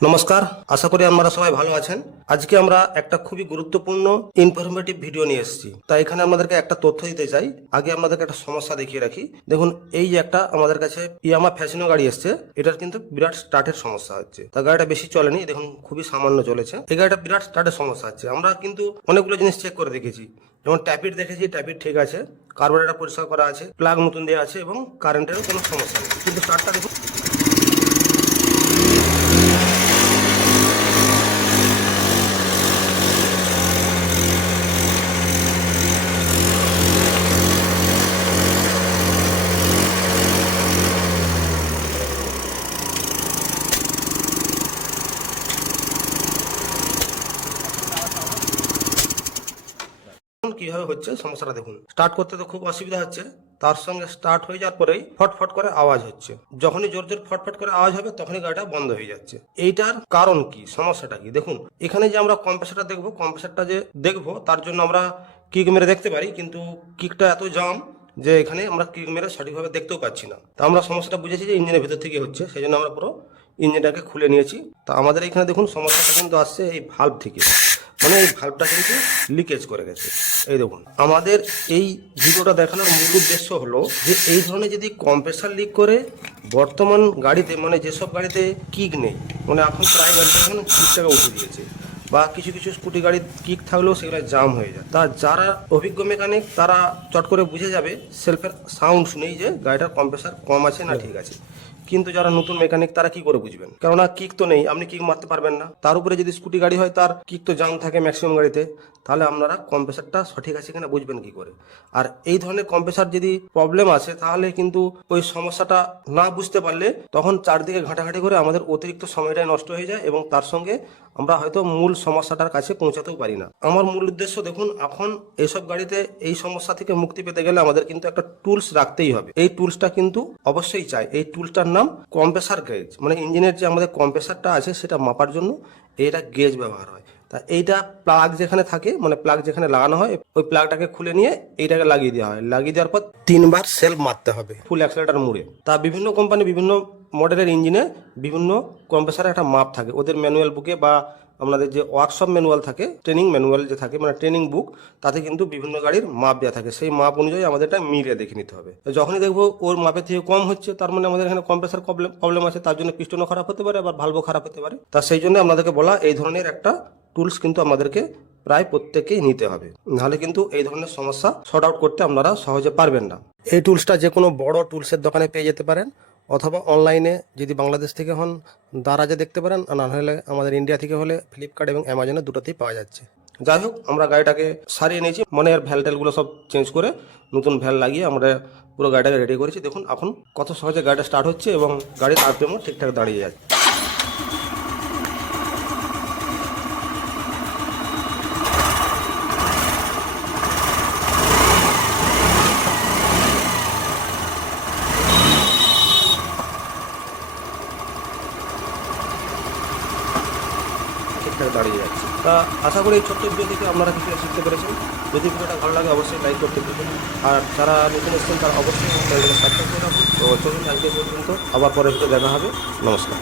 নমস্কার, আশা করি আপনারা সবাই ভালো আছেন। আজকে আমরা একটা খুবই গুরুত্বপূর্ণ ইনফরমেটিভ ভিডিও নিয়ে এসেছি। তাই এখানে আমাদেরকে একটা তথ্য দিতে চাই। আগে আপনাদেরকে একটা সমস্যা দেখিয়ে রাখি। দেখুন, এই যে একটা আমাদের কাছে ইয়ামা ফ্যাশনও গাড়ি এসছে, এটার কিন্তু বিরাট স্টার্টের সমস্যা হচ্ছে। তা গাড়িটা বেশি চলেনি, দেখুন, খুবই সামান্য চলেছে। এই গাড়িটা বিরাট স্টার্টের সমস্যা হচ্ছে। আমরা কিন্তু অনেকগুলো জিনিস চেক করে দেখেছি। যেমন ট্যাপিট দেখেছি ট্যাপিট ঠিক আছে। কার্বোরেটর পরিষ্কার করা আছে প্লাগ নতুন দেওয়া আছে এবং কারেন্টেরও কোনো সমস্যা নেই। কিন্তু স্টার্টটা দেখুন এখন কীভাবে হচ্ছে সমস্যাটা দেখুন। স্টার্ট করতে তো খুব অসুবিধা হচ্ছে, তার সঙ্গে স্টার্ট হয়ে যাওয়ার পরেই ফটফট করে আওয়াজ হচ্ছে। যখনই জোর জোর ফটফট করে আওয়াজ হবে, তখনই গাড়িটা বন্ধ হয়ে যাচ্ছে। এইটার কারণ কি, সমস্যাটা কি? দেখুন, এখানে যে আমরা কম্প্রেসারটা দেখব কম্প্রেসারটা যে দেখব, তার জন্য আমরা কিক মেরে দেখতে পারি, কিন্তু কিকটা এত জাম যে এখানে আমরা কিক মেরে সঠিকভাবে দেখতেও পাচ্ছি না। তা আমরা সমস্যাটা বুঝেছি যে ইঞ্জিনের ভেতর থেকে হচ্ছে সেই জন্য আমরা পুরো ইঞ্জিনটাকে খুলে নিয়েছি। তা আমাদের এখানে দেখুন, সমস্যাটা কিন্তু আসছে এই ভাল্ব থেকে। মানে এই ভাল্বটা কিন্তু লিকেজ করে গেছে। এই দেখুন, আমাদের এই ভিডিওটা দেখানোর মূল উদ্দেশ্য হলো যে এই ধরনের যদি কম্প্রেসার লিক করে, বর্তমান গাড়িতে মানে যেসব গাড়িতে কিক নেই মানে এখন প্রায় গাড়িতে এখন কিক টাকা উঠে দিয়েছে বা কিছু কিছু স্কুটি গাড়ির কিক থাকলেও সেগুলো জাম হয়ে যায়। তা যারা অভিজ্ঞ মেকানিক তারা চট করে বুঝে যাবে সেলফের সাউন্ড শুনেই যে গাড়িটার কম্প্রেসার কম আছে না ঠিক আছে। কিন্তু যারা নতুন মেকানিক তারা কি করে বুঝবেন? কেননা কিক তো নেই, আপনি কিক মারতে পারবেন না। তার উপরে যদি স্কুটি গাড়ি হয়, তার কিক তো জাম থাকে ম্যাক্সিমাম গাড়িতে। তাহলে আপনারা কম্প্রেসারটা সঠিক আছে কিনা বুঝবেন কি করে? আর এই ধরনের কম্প্রেসার যদি প্রবলেম আছে তাহলে কিন্তু ওই সমস্যাটা না বুঝতে পারলে তখন চারদিকে ঘাঁটাঘাঁটি করে আমাদের অতিরিক্ত সময়টাই নষ্ট হয়ে যায় এবং তার সঙ্গে আমরা হয়তো মূল সমস্যাটার কাছে পৌঁছাতেও পারি না। আমার মূল উদ্দেশ্য দেখুন, এখন এইসব গাড়িতে এই সমস্যা থেকে মুক্তি পেতে গেলে আমাদের কিন্তু একটা টুলস রাখতেই হবে। এই টুলসটা কিন্তু অবশ্যই চাই। এই টুলসটার নাম কম্প্রেসার গেজ মানে ইঞ্জিনের যে আমাদের কম্প্রেসারটা আছে, সেটা মাপার জন্য এটা গেজ ব্যবহার হয়। তা এইটা প্লাগ যেখানে থাকে মানে প্লাগ যেখানে লাগানো হয়, ওই প্লাগটাকে খুলে নিয়ে এইটাকে লাগিয়ে দেওয়া হয়। লাগিয়ে দেওয়ার পর তিনবার সেলফ মারতে হবে ফুল অ্যাক্সেলেটার মুড়ে। তা বিভিন্ন কোম্পানি বিভিন্ন মডেলের ইঞ্জিনে বিভিন্ন কম্প্রেসারের একটা মাপ থাকে। ওদের ম্যানুয়াল বুকে বা আমাদের যে ওয়ার্কশপ ম্যানুয়াল থাকে ট্রেনিং ম্যানুয়াল যে থাকে মানে ট্রেনিং বুক তাতে কিন্তু বিভিন্ন গাড়ির মাপ দেওয়া থাকে। সেই মাপ অনুযায়ী আমাদের এটা মিলিয়ে দেখে নিতে হবে। যখনই দেখব ওর মাপের থেকে কম হচ্ছে, তার মানে আমাদের এখানে কম্প্রেসার প্রবলেম আছে, তার জন্য পিস্টনও খারাপ হতে পারে, আবার ভালভও খারাপ হতে পারে। তা সেই জন্য আপনাদেরকে বলা, এই ধরনের একটা টুলস কিন্তু আমাদেরকে প্রায় প্রত্যেকেই নিতে হবে। নাহলে কিন্তু এই ধরনের সমস্যা শর্ট আউট করতে আপনারা সহজে পারবেন না। এই টুলসটা যে কোনো বড় টুলসের দোকানে পেয়ে যেতে পারেন। অথবা অনলাইনে যদি বাংলাদেশ থেকে হন দারাজে দেখতে পারেন, আর না হলে আমাদের ইন্ডিয়া থেকে হলে ফ্লিপকার্ট এবং অ্যামাজনে দুটোতেই পাওয়া যাচ্ছে। যাই হোক, আমরা গাড়িটাকে সারিয়ে নিয়েছি মনে ভ্যাল ট্যালগুলো সব চেঞ্জ করে নতুন ভ্যাল লাগিয়ে আমরা পুরো গাড়িটাকে রেডি করেছি। দেখুন, এখন কত সহজে গাড়িটা স্টার্ট হচ্ছে এবং গাড়ির আরপিএমও ঠিকঠাক দাঁড়িয়ে যাচ্ছে। ঠিকঠাক দাঁড়িয়ে যাচ্ছে। তা আশা করি এই ছোট্ট ভিডিও থেকে আপনারা কিছু শিখতে পেরেছেন। যদি ভিডিওটা ভালো লাগে অবশ্যই লাইক করতে পারবেন আর যারা নতুন এসছেন, তারা অবশ্যই সাবস্ক্রাইব করে রাখুন। তো চলুন আজকে পর্যন্ত। আবার পরে ভিডিও দেখা হবে। নমস্কার।